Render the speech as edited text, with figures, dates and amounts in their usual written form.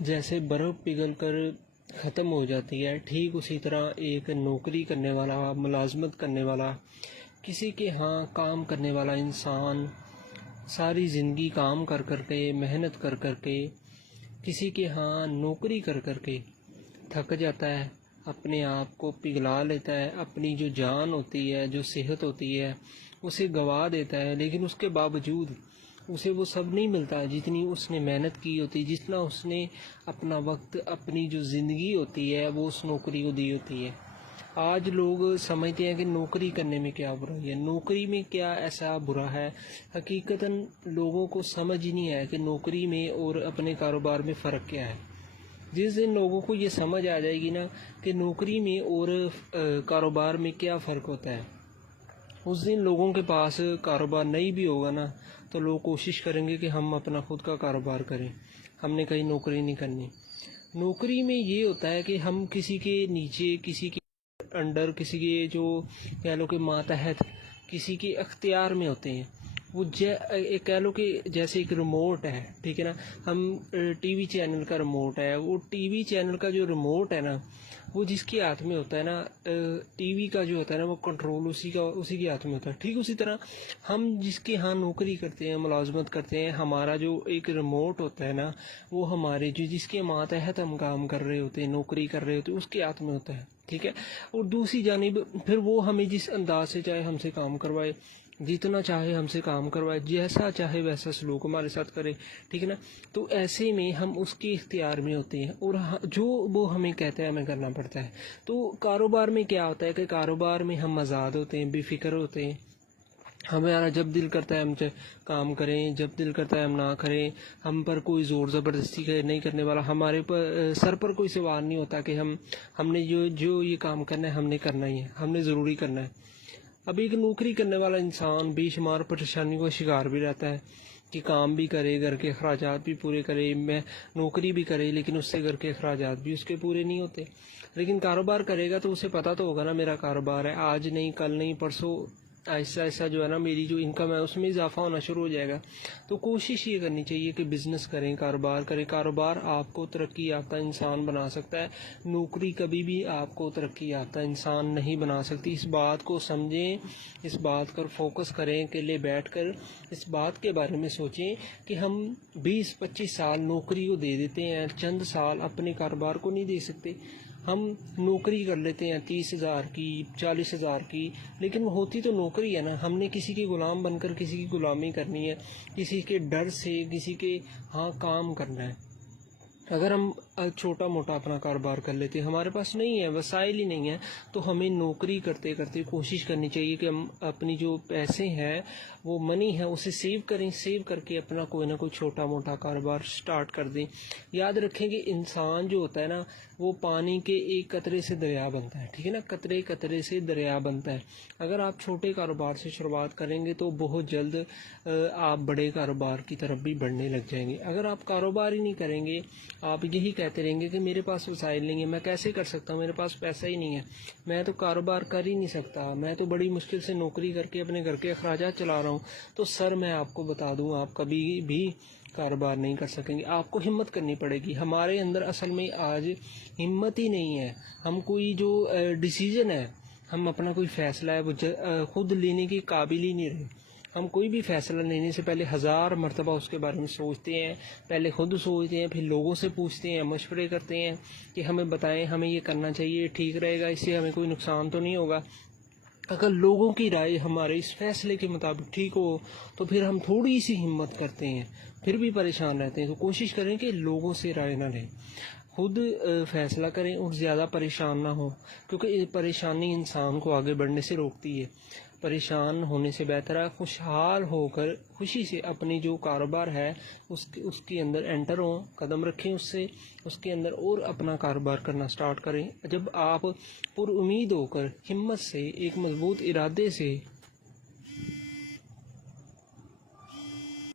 جیسے برف پگھل کر ختم ہو جاتی ہے، ٹھیک اسی طرح ایک نوکری کرنے والا، ملازمت کرنے والا، کسی کے ہاں کام کرنے والا انسان ساری زندگی کام کر کر کے، محنت کر کر کے، کسی کے ہاں نوکری کر کر کے تھک جاتا ہے، اپنے آپ کو پگھلا لیتا ہے، اپنی جو جان ہوتی ہے، جو صحت ہوتی ہے اسے گوا دیتا ہے، لیکن اس کے باوجود اسے وہ سب نہیں ملتا جتنی اس نے محنت کی ہوتی، جتنا اس نے اپنا وقت، اپنی جو زندگی ہوتی ہے وہ اس نوکری کو دی ہوتی ہے۔ آج لوگ سمجھتے ہیں کہ نوکری کرنے میں کیا برائی ہے، نوکری میں کیا ایسا برا ہے۔ حقیقتاً لوگوں کو سمجھ ہی نہیں ہے کہ نوکری میں اور اپنے کاروبار میں فرق کیا ہے۔ جس دن لوگوں کو یہ سمجھ آ جائے گی نا کہ نوکری میں اور کاروبار میں کیا فرق ہوتا ہے، اس دن لوگوں کے پاس کاروبار نہیں بھی ہوگا نا تو لوگ کوشش کریں گے کہ ہم اپنا خود کا کاروبار کریں، ہم نے کہیں نوکری نہیں کرنی۔ نوکری میں یہ ہوتا ہے کہ ہم کسی کے نیچے، کسی کے انڈر، کسی کے جو کہہ لو کہ ماتحت، کسی کے اختیار میں ہوتے ہیں۔ وہ کہہ لو کہ جیسے ایک ریموٹ ہے، ٹھیک ہے نا، ہم ٹی وی چینل کا ریموٹ ہے، وہ ٹی وی چینل کا جو ریموٹ ہے نا وہ جس کے ہاتھ میں ہوتا ہے نا، ٹی وی کا جو ہوتا ہے نا وہ کنٹرول اسی کے ہاتھ میں ہوتا ہے۔ ٹھیک اسی طرح ہم جس کے ہاں نوکری کرتے ہیں، ملازمت کرتے ہیں، ہمارا جو ایک ریموٹ ہوتا ہے نا وہ ہمارے جس کے ماتحت ہم کام کر رہے ہوتے ہیں، نوکری کر رہے ہوتے ہیں، اس کے ہاتھ میں ہوتا ہے، ٹھیک ہے۔ اور دوسری جانب پھر وہ ہمیں جس انداز سے چاہے ہم سے کام کروائے، جتنا چاہے ہم سے کام کروائے، جیسا چاہے ویسا سلوک ہمارے ساتھ کرے، ٹھیک ہے نا۔ تو ایسے میں ہم اس کے اختیار میں ہوتے ہیں اور جو وہ ہمیں کہتا ہے ہمیں کرنا پڑتا ہے۔ تو کاروبار میں کیا ہوتا ہے کہ کاروبار میں ہم آزاد ہوتے ہیں، بے فکر ہوتے ہیں، ہمارا جب دل کرتا ہے ہم کام کریں، جب دل کرتا ہے ہم نہ کریں، ہم پر کوئی زور زبردستی نہیں کرنے والا، ہمارے سر پر کوئی سوال نہیں ہوتا کہ ہم نے جو یہ کام کرنا ہے ہم نے کرنا ہی ہے، ہم نے ضروری کرنا ہے۔ اب ایک نوکری کرنے والا انسان بے شمار پریشانیوں کا شکار بھی رہتا ہے کہ کام بھی کرے، گھر کے اخراجات بھی پورے کرے، میں نوکری بھی کرے لیکن اس سے گھر کے اخراجات بھی اس کے پورے نہیں ہوتے۔ لیکن کاروبار کرے گا تو اسے پتہ تو ہوگا نا میرا کاروبار ہے، آج نہیں، کل نہیں، پرسوں آہستہ آہستہ جو ہے نا میری جو انکم ہے اس میں اضافہ ہونا شروع ہو جائے گا۔ تو کوشش یہ کرنی چاہیے کہ بزنس کریں، کاروبار کریں۔ کاروبار آپ کو ترقی یافتہ انسان بنا سکتا ہے، نوکری کبھی بھی آپ کو ترقی یافتہ انسان نہیں بنا سکتی۔ اس بات کو سمجھیں، اس بات پر فوکس کریں، اکیلے بیٹھ کر اس بات کے بارے میں سوچیں کہ ہم 20-25 سال نوکری کو دے دیتے ہیں، چند سال اپنے کاروبار کو نہیں دے سکتے۔ ہم نوکری کر لیتے ہیں 30,000 کی، 40,000 کی، لیکن وہ ہوتی تو نوکری ہے نا، ہم نے کسی کے غلام بن کر کسی کی غلامی کرنی ہے، کسی کے ڈر سے کسی کے ہاں کام کرنا ہے۔ اگر ہم چھوٹا موٹا اپنا کاروبار کر لیتے ہیں، ہمارے پاس نہیں ہے، وسائل ہی نہیں ہے، تو ہمیں نوکری کرتے کرتے کوشش کرنی چاہیے کہ ہم اپنی جو پیسے ہیں، وہ منی ہے، اسے سیو کریں، سیو کر کے اپنا کوئی نہ کوئی چھوٹا موٹا کاروبار سٹارٹ کر دیں۔ یاد رکھیں کہ انسان جو ہوتا ہے نا وہ پانی کے ایک قطرے سے دریا بنتا ہے، ٹھیک ہے نا، قطرے قطرے سے دریا بنتا ہے۔ اگر آپ چھوٹے کاروبار سے شروعات کریں گے تو بہت جلد آپ بڑے کاروبار کی طرف بھی بڑھنے لگ جائیں گے۔ اگر آپ کاروبار ہی نہیں کریں گے، آپ یہی کہتے رہیں گے کہ میرے پاس وسائل نہیں ہے، میں کیسے کر سکتا ہوں، میرے پاس پیسہ ہی نہیں ہے، میں تو کاروبار کر ہی نہیں سکتا، میں تو بڑی مشکل سے نوکری کر کے اپنے گھر کے اخراجات چلا رہا ہوں، تو سر میں آپ کو بتا دوں آپ کبھی بھی کاروبار نہیں کر سکیں گے۔ آپ کو ہمت کرنی پڑے گی۔ ہمارے اندر اصل میں آج ہمت ہی نہیں ہے۔ ہم کوئی جو ڈیسیژن ہے، ہم اپنا کوئی فیصلہ ہے وہ خود لینے کے قابل ہی نہیں رہے۔ ہم کوئی بھی فیصلہ لینے سے پہلے 1000 مرتبہ اس کے بارے میں سوچتے ہیں، پہلے خود سوچتے ہیں، پھر لوگوں سے پوچھتے ہیں، مشورے کرتے ہیں کہ ہمیں بتائیں ہمیں یہ کرنا چاہیے، ٹھیک رہے گا، اس سے ہمیں کوئی نقصان تو نہیں ہوگا۔ اگر لوگوں کی رائے ہمارے اس فیصلے کے مطابق ٹھیک ہو تو پھر ہم تھوڑی سی ہمت کرتے ہیں، پھر بھی پریشان رہتے ہیں۔ تو کوشش کریں کہ لوگوں سے رائے نہ لیں، خود فیصلہ کریں اور زیادہ پریشان نہ ہو، کیونکہ پریشانی انسان کو آگے بڑھنے سے روکتی ہے۔ پریشان ہونے سے بہتر ہے خوشحال ہو کر خوشی سے اپنی جو کاروبار ہے اس کے اندر انٹر ہوں، قدم رکھیں اس کے اندر اور اپنا کاروبار کرنا سٹارٹ کریں۔ جب آپ پر امید ہو کر ہمت سے، ایک مضبوط ارادے سے